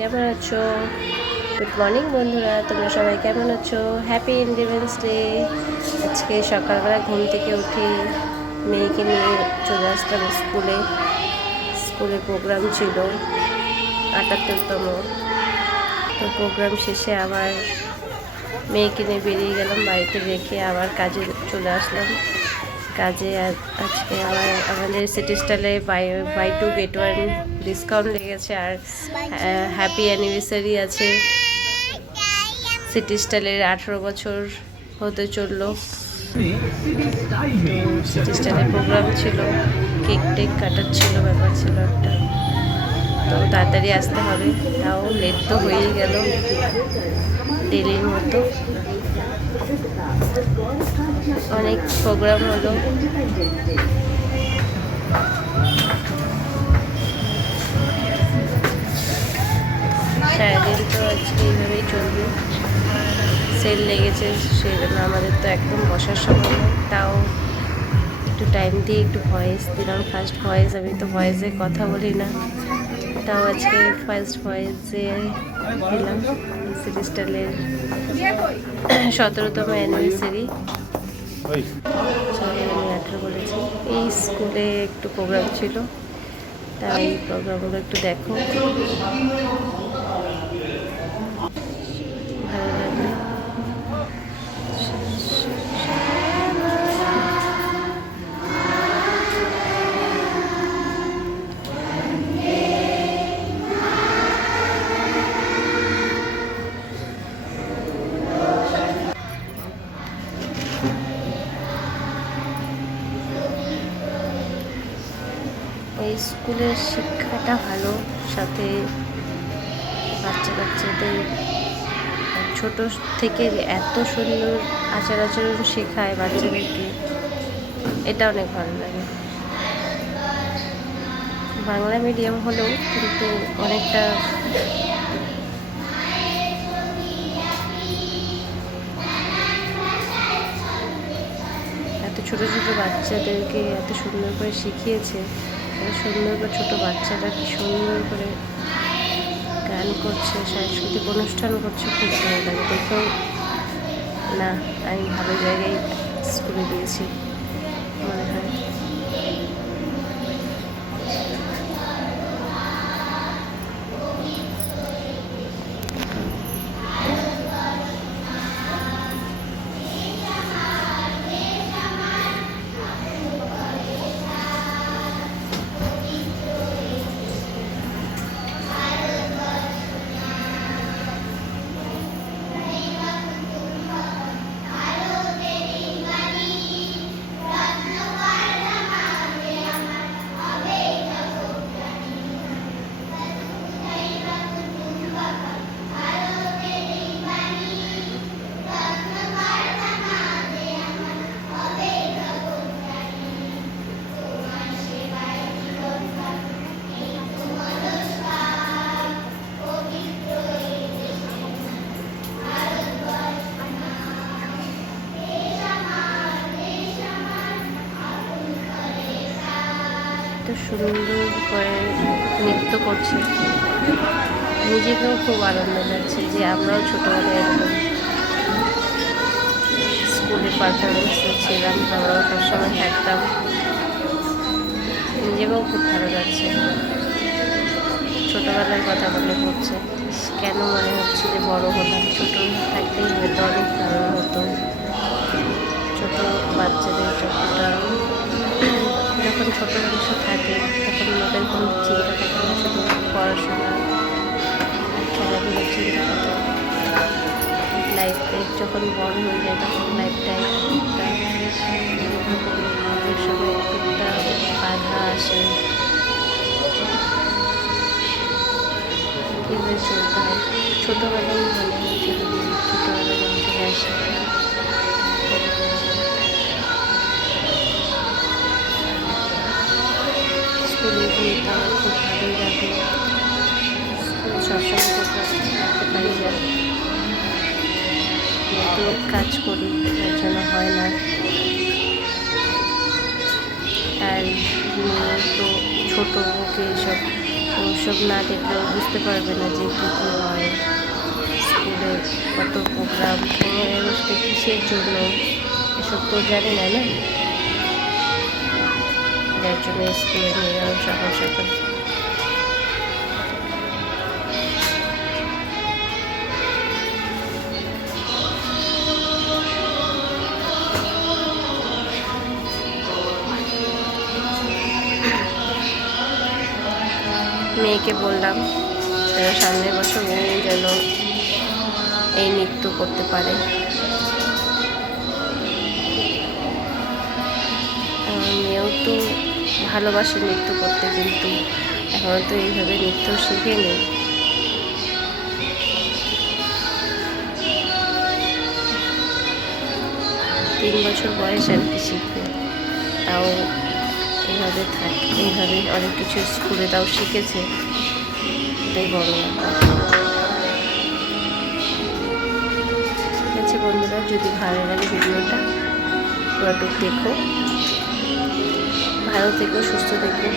কেমন আছো? Good morning বন্ধুরা, তোমরা সবাই কেমন আছো? Happy independence day. আজকে সকালবেলা ঘুম থেকে উঠে মেয়েকে নিয়ে চলে আসলাম স্কুলে প্রোগ্রাম ছিল ৭৮তম। তো প্রোগ্রাম শেষে আবার মেয়েকে নিয়ে বেরিয়ে গেলাম, বাড়িতে রেখে আবার কাজে চলে আসলাম। কাজে আজকে আবার আমাদের সিটি স্টাইলে buy two get one discount লেগেছে, আর হ্যাপি অ্যানিভার্সারি আছে। সিটি স্টাইলের 18 বছর হতে চললো। সিটি স্টাইলের প্রোগ্রাম ছিল, কেক টেক কাটার ছিল, ব্যাপার ছিল একটা। তো তাড়াতাড়ি আসতে হবে, তাও লেট তো হয়েই গেল ডেলির মতো। অনেক প্রোগ্রাম হলো। সারাদিন তো আজকে এইভাবেই চলবে। সেল লেগেছে, সেই জন্য আমাদের তো একদম বসার সময় নেই, তাও একটু টাইম দিয়ে একটু ভয়েস দিলাম। ফার্স্ট ভয়েস, আমি তো ভয়েসে কথা বলি না, তাও আজকে ফার্স্ট ভয়েসে দিলাম। সিটি স্টাইলের 17তম অ্যানিভার্সারি, 18 বলেছি। এই স্কুলে একটু প্রোগ্রাম ছিল, তাই এই প্রোগ্রামগুলো একটু দেখো, ভালো লাগবে। এই স্কুলের শিক্ষাটা ভালো, সাথে বাচ্চাদের ছোট থেকে এত সুন্দর আচার আচরণ শেখায় বাচ্চাদেরকে, এটা অনেক ভালো লাগে। বাংলা মিডিয়াম হলেও কিন্তু অনেকটা এত ছোট ছোট বাচ্চাদেরকে এত সুন্দর করে শিখিয়েছে, এত সুন্দর করে ছোট বাচ্চারা কি সুন্দর করে গান করছে, সাংস্কৃতিক অনুষ্ঠান করছে, খুব ভালো লাগে দেখেও। না, আমি ভালো জায়গায় স্কুলে দিয়েছি মনে হয়। এত সুন্দর করে নৃত্য করছে, নিজেকেও খুব আনন্দ লাগছে যে আমরাও ছোটোবেলায় এরকম স্কুলে পারফরমেন্সে ছিলাম, আমরাও সবসময় থাকতাম। নিজেকেও খুব ভালো লাগছে, ছোটোবেলার কথা মনে পড়ছে। কেন মনে হচ্ছে যে বড় হলাম, ছোটো থাকতেই হয়তো অনেক ভালো হতো। ছোটো বাচ্চাদের যখন ছোটো মানুষ থাকে তখন ওদের কোনো চিন্তা থাকে না, শুধু পড়াশোনা, খেলাধুলার চিন্তা থাকে। লাইফে যখন বড় হয়ে যায় তখন লাইফটাই অনেক সময় একটা বাধা আসে, কীভাবে চলতে হয়। ছোটোবেলায় মনে হয়েছে ছোটোবেলায় যখন চলে আসে, স্কুলে গিয়ে তো আমার খুব ভালোই লাগে। স্কুল সবসময় রাখতে পারি না, যেহেতু কাজ করি তার জন্য হয় না। আর মেয়ে তো ছোটো, ওকে এসব ওসব না দেখলেও বুঝতে পারবে না যে কী কী হয় স্কুলে, কত প্রোগ্রাম, কোনো এগোষ্ঠী কিসের জন্য, এসব তো জানি না, না যার জন্য স্কুলে নিয়ে গেলাম সকাল সকাল। মেয়েকে বললাম সামনের বছর ও যেন এই নৃত্য করতে পারে। আমার মেয়েও তো ভালোবাসে নৃত্য করতে, কিন্তু এখনও তো এইভাবে নৃত্য শিখেনি। 3 বছর বয়স আর কি শিখবে, তাও এইভাবে এইভাবে অনেক কিছু স্কুলে তাও শিখেছে, এটাই বড় ব্যাপার। ঠিক আছে বন্ধুরা, যদি ভালো লাগে ভিডিওটা পুরোটুকু দেখো, ভালো থেকো, সুস্থ থেকো।